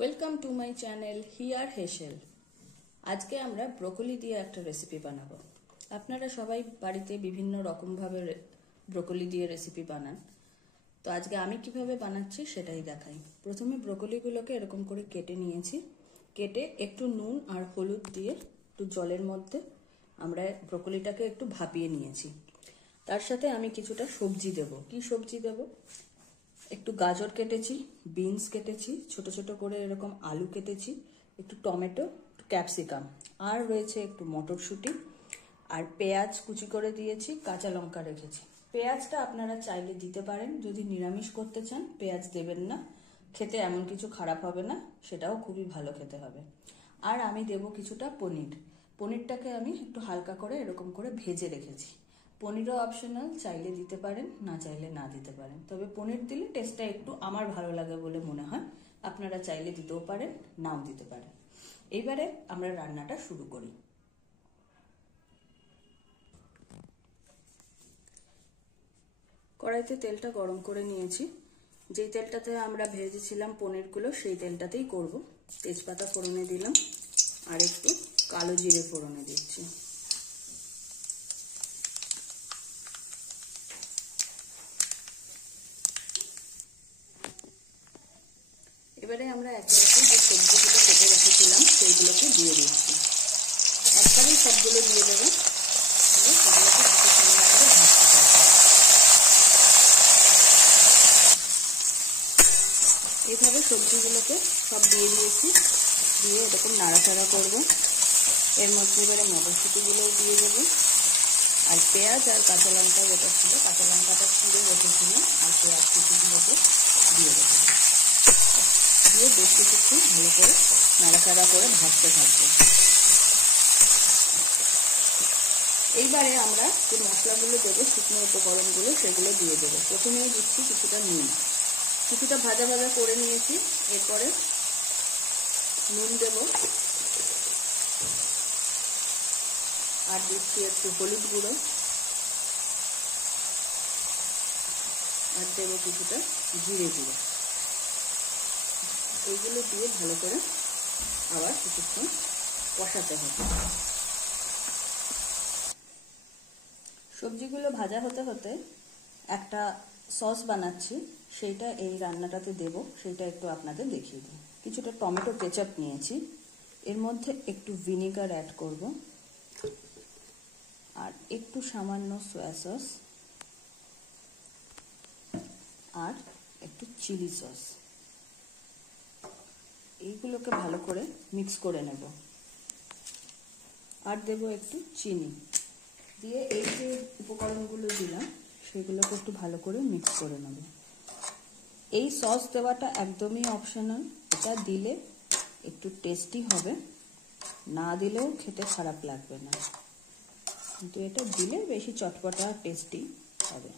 Welcome to my channel here হেসেল। আজকে আমরা ব্রোকলি দিয়ে একটা রেসিপি বানাবো। আপনারা সবাই বাড়িতে বিভিন্ন রকমভাবে ব্রোকলি দিয়ে রেসিপি বানান, তো আজকে আমি কিভাবে বানাচ্ছি সেটাই দেখাই। প্রথমে ব্রোকলিগুলোকে এরকম করে কেটে নিয়েছি। কেটে একটু নুন আর হলুদ দিয়ে একটু জলের মধ্যে আমরা ব্রোকলিটাকে একটু ভাপিয়ে নিয়েছি। তার সাথে আমি কিছুটা সবজি দেব। কি সবজি দেব? একটু গাজর কেটেছি, বিনস কেটেছি, ছোট ছোট করে এরকম আলু কেটেছি, একটু টমেটো, একটু ক্যাপসিকাম, আর রয়েছে একটু মটরশুঁটি, আর পেঁয়াজ কুচি করে দিয়েছি, কাঁচা লঙ্কা রেখেছি। পেঁয়াজটা আপনারা চাইলে দিতে পারেন, যদি নিরামিষ করতে চান পেঁয়াজ দেবেন না, খেতে এমন কিছু খারাপ হবে না, সেটাও খুবই ভালো খেতে হবে। আর আমি দেব কিছুটা পনির। পনিরটাকে আমি একটু হালকা করে এরকম করে ভেজে রেখেছি। পনিরও অপশনাল, চাইলে দিতে পারেন, না চাইলে না দিতে পারেন, তবে পনির দিলে টেস্টটা একটু আমার ভালো লাগে বলে মনে হয়। আপনারা চাইলে দিতেও পারেন, নাও দিতে পারেন। এইবারে আমরা রান্নাটা শুরু করি। কড়াইতে তেলটা গরম করে নিয়েছি। যেই তেলটাতে আমরা ভেজেছিলাম পনিরগুলো সেই তেলটাতেই করব। তেজপাতা ফোড়নে দিলাম আর একটু কালো জিরে ফোড়নে দিচ্ছি। এবারে আমরা একে একে যে সবজিগুলো কেটে রেখেছিলাম সেইগুলোকে দিয়ে দিচ্ছি। একবারেই সবগুলো দিয়ে দেবো, এইভাবে সবজিগুলোকে সব দিয়ে দিয়েছি। দিয়ে এরকম নাড়াচাড়া করবো। এর মধ্যে এবারে মটরশুঁটিগুলোও দিয়ে দেবো, আর পেঁয়াজ আর কাঁচা লঙ্কা যেটা ছিল, কাঁচা লঙ্কাটা ছিঁড়ে রেখেছিলাম, আর পেঁয়াজ কুচিগুলোকে দিয়ে দেবো। দিয়ে বেশ কিছুক্ষণ ভালো করে নাড়াচাড়া করে ভাজতে থাকবো। এইবারে আমরা যে মশলাগুলো দেবো, শুকনো উপকরণগুলো, সেগুলো দিয়ে দেবো। প্রথমেই দিচ্ছি কিছুটা নুন, কিছুটা ভাজা ভাজা করে নিয়েছি। এরপরে নুন দেব, আর দিচ্ছি একটু হলুদ গুঁড়ো, আর দেবো কিছুটা জিরে গুঁড়ো। এইগুলো দিয়ে ভালো করে আবার কিছুক্ষণ কষাতে হবে। সবজিগুলো ভাজা হতে হতে একটা সস বানাচ্ছি, সেইটা এই রান্নাটাতে দেব, সেইটা একটু আপনাদের দেখিয়ে দিই। কিছুটা টমেটো কেচাপ নিয়েছি, এর মধ্যে একটু ভিনেগার অ্যাড করব, আর একটু সামান্য সয়া সস, আর একটু চিলি সস। এইগুলোকে ভালো করে মিক্স করে নেব। আর দেব একটু চিনি। দিয়ে এই যে উপকরণগুলো দিলাম সেগুলোকে একটু ভালো করে মিক্স করে নেব। এই সস দেওয়াটা একদমই অপশনাল, এটা দিলে একটু টেস্টি হবে, না দিলেও খেতে খারাপ লাগবে না, কিন্তু এটা দিলে বেশি চটপটা টেস্টি হবে।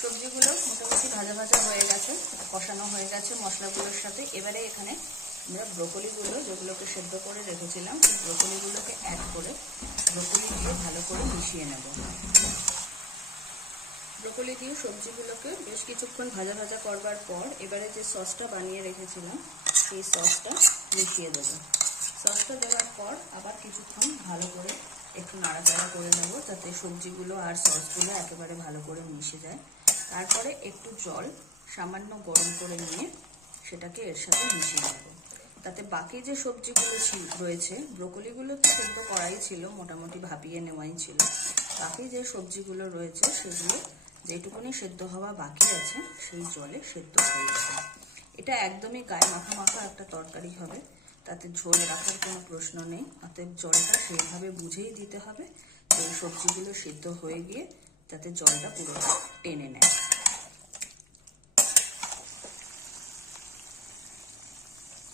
সবজিগুলো মোটামুটি ভাজা ভাজা হয়ে গেছে, কষানো হয়ে গেছে মশলাগুলোর সাথে। এবারে এখানে আমরা ব্রোকলিগুলো যেগুলোকে সেদ্ধ করে রেখেছিলাম সেই ব্রোকলিগুলোকে অ্যাড করে ব্রোকলি দিয়ে ভালো করে মিশিয়ে নেব। ব্রোকলি দিয়ে সবজিগুলোকে বেশ কিছুক্ষণ ভাজা ভাজা করবার পর এবারে যে সসটা বানিয়ে রেখেছিলাম সেই সসটা মিশিয়ে দেব। সসটা দেওয়ার পর আবার কিছুক্ষণ ভালো করে একটু নাড়াচাড়া করে নেব, যাতে সবজিগুলো আর সসগুলো একেবারে ভালো করে মিশে যায়। তারপরে একটু জল সামান্য গরম করে নিয়ে সেটাকে এর সাথে মিশিয়ে নেব। তাতে বাকি যে সবজিগুলো রয়েছে, ব্রোকলিগুলো তো সেদ্ধ করাই ছিল, মোটামুটি ভাপিয়ে নেওয়াই ছিল, বাকি যে সবজিগুলো রয়েছে সেগুলো যেটুকুনি সেদ্ধ হওয়া বাকি আছে সেই জলে সেদ্ধ হয়ে যাবে। এটা একদমই গায়ে মাখা মাখা একটা তরকারি হবে, তাতে ঝোল রাখার কোনো প্রশ্ন নেই। অতএব জলটা সেইভাবে বুঝেই দিতে হবে যে এই সবজিগুলো সেদ্ধ হয়ে গিয়ে যাতে জলটা পুরোটা টেনে নেয়।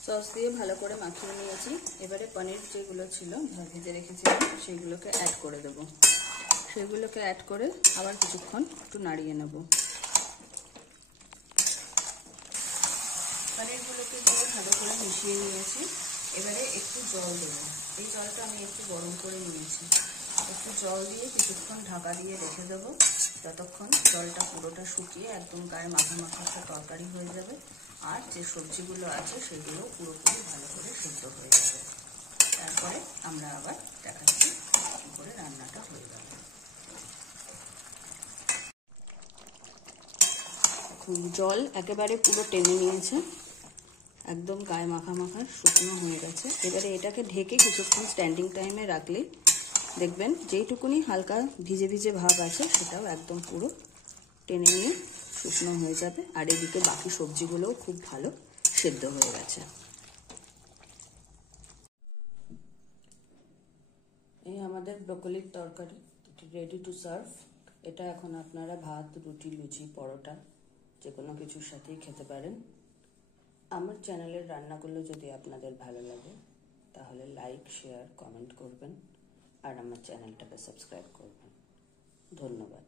সস দিয়ে ভালো করে মাখিয়ে নিয়েছি। এবারে পনির যেগুলো ছিল ভেজে রেখেছিলাম সেইগুলোকে অ্যাড করে দেব। সেগুলোকে অ্যাড করে আবার কিছুক্ষণ একটু নাড়িয়ে নেব। পনিরগুলোকে দিয়ে ভালো করে মিশিয়ে নিয়েছি। এবারে একটু জল দেব। এই জলটা আমি একটু গরম করে নিয়েছি। একটু জল দিয়ে কিছুক্ষণ ঢাকা দিয়ে রেখে দেবো, যতক্ষণ জলটা পুরোটা শুকিয়ে একদম গায়ে মাখা মাখা একটা তরকারি হয়ে যাবে, আর যে সবজিগুলো আছে সেগুলো পুরোপুরি ভালো করে সেদ্ধ হয়ে যাবে। তারপরে আমরা আবার দেখাচ্ছি কী করে রান্নাটা হয়ে যাবে। জল একেবারে পুরো টেনে নিয়েছে, একদম গায়ে মাখা মাখা শুকনো হয়ে গেছে। এবারে এটাকে ঢেকে কিছুক্ষণ স্ট্যান্ডিং টাইমে রাখলে দেখবেন যেইটুকুনি হালকা ভিজে ভিজে ভাব আছে সেটাও একদম পুরো টেনে নিয়ে শুকনো হয়ে যাবে। আর এদিকে বাকি সবজিগুলোও খুব ভালো সেদ্ধ হয়ে গেছে। এই আমাদের ব্রোকলির তরকারি রেডি টু সার্ভ। এটা এখন আপনারা ভাত, রুটি, লুচি, পরোটা যে কোনো কিছুর সাথেই খেতে পারেন। আমার চ্যানেলের রান্নাগুলো যদি আপনাদের ভালো লাগে তাহলে লাইক, শেয়ার, কমেন্ট করবেন আর আমার চ্যানেলটাকে সাবস্ক্রাইব করবেন। ধন্যবাদ।